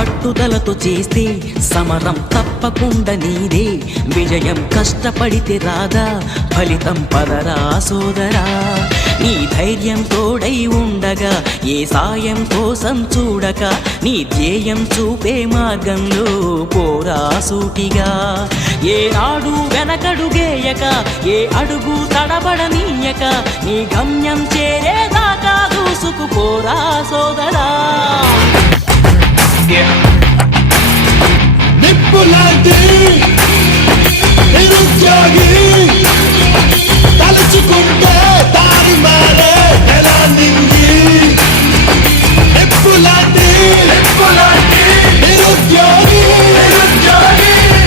పట్టుదలతో చేస్తే సమరం తప్పకుండా నీదే. విజయం కష్టపడితే రాదా, ఫలితం పదరా సోదరా. నీ ధైర్యం తోడై ఉండగా ఏ సాయం కోసం చూడక, నీ ధ్యేయం చూపే మార్గంలో పోరా సూటిగా. ఏనాడు వెనకడుగేయక, ఏ అడుగు తడబడనీయక, నీ గమ్యం చేరేదాకా దూసుకుపోరా సోదరా. నిప్పులాంటి నిరుద్యోగి తలుచుకుంటే దారి మారే ఎలా నింగి. నిప్పులాంటి నిరుద్యోగి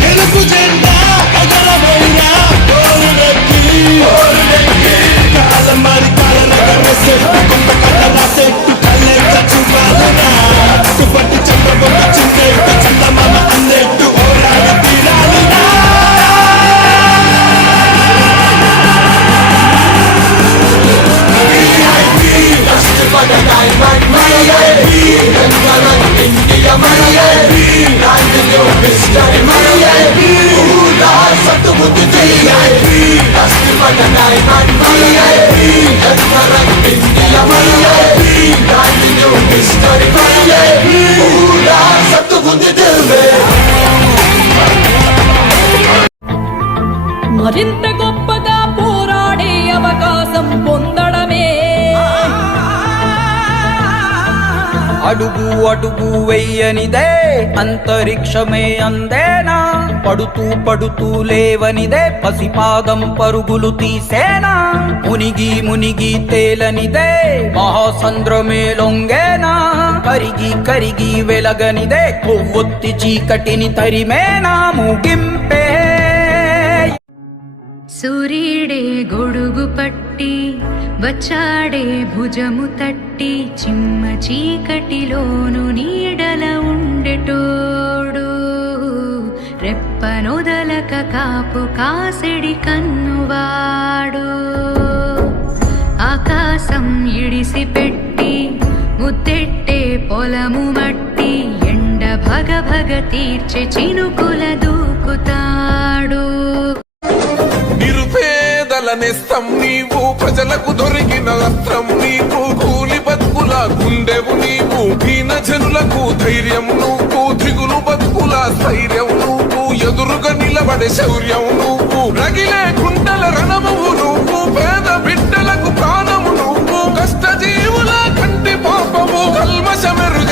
తెలుగు జెండా ఎగరవైనా పోరునెక్కి. కాలం మారి కాలనగరసే కొంత కథ రాసేట్టు కళ్ళెంత చూపాలనా. సుపట్టి చంద్రబొమ్మ చిందేట్టు చందమామ అన్నట్టు ఓరాడ తీరాలినా. మరింత గొప్పగా పోరాడే అవకాశం పొందడమే. అడుగు అడుగు వెయ్యనిదే అంతరిక్షమే అందేనా. పడుతూ పడుతూ లేవనిదే పసిపాదం పరుగులు తీసేనా. మునిగి మునిగి తేలనిదే మహాసంద్రమే లొంగేనా. కరిగి కరిగి వెలగనిదే కొవ్వొత్తి చీకటిని తరిమేనా. ముగింపే సూర్యుడే గొడుగు పట్టి వచ్చాడే భుజము తట్టి, చిమ్మ చీకటిలోను నీడల ఉండెటోడు. రెప్పనొదలక కాపు కాసెడి కన్నువాడు. ఆకాశం ఇడిసి పెట్టి ముద్దెట్టే పొలము మట్టి, ఎండ భగ భగ తీర్చే చినుకుల దూకుతాడు. నిరుపేదల నేస్తం నీవు, ప్రజలకు దొరికిన అస్త్రం నీవు. కూలి బతుకుల గుండెవు నీవు, దీన జనులకు ధైర్యం నువ్వు. దిగులు బతుకుల స్థైర్యం నువ్వు, ఎదురుగా నిలబడే శౌర్యం నువ్వు. రగిలే గుండెల రణమువు నువ్వు, పేద బిడ్డలకు ప్రాణము నువ్వు. కష్టజీవుల కంటి పాపము కల్మషమెరు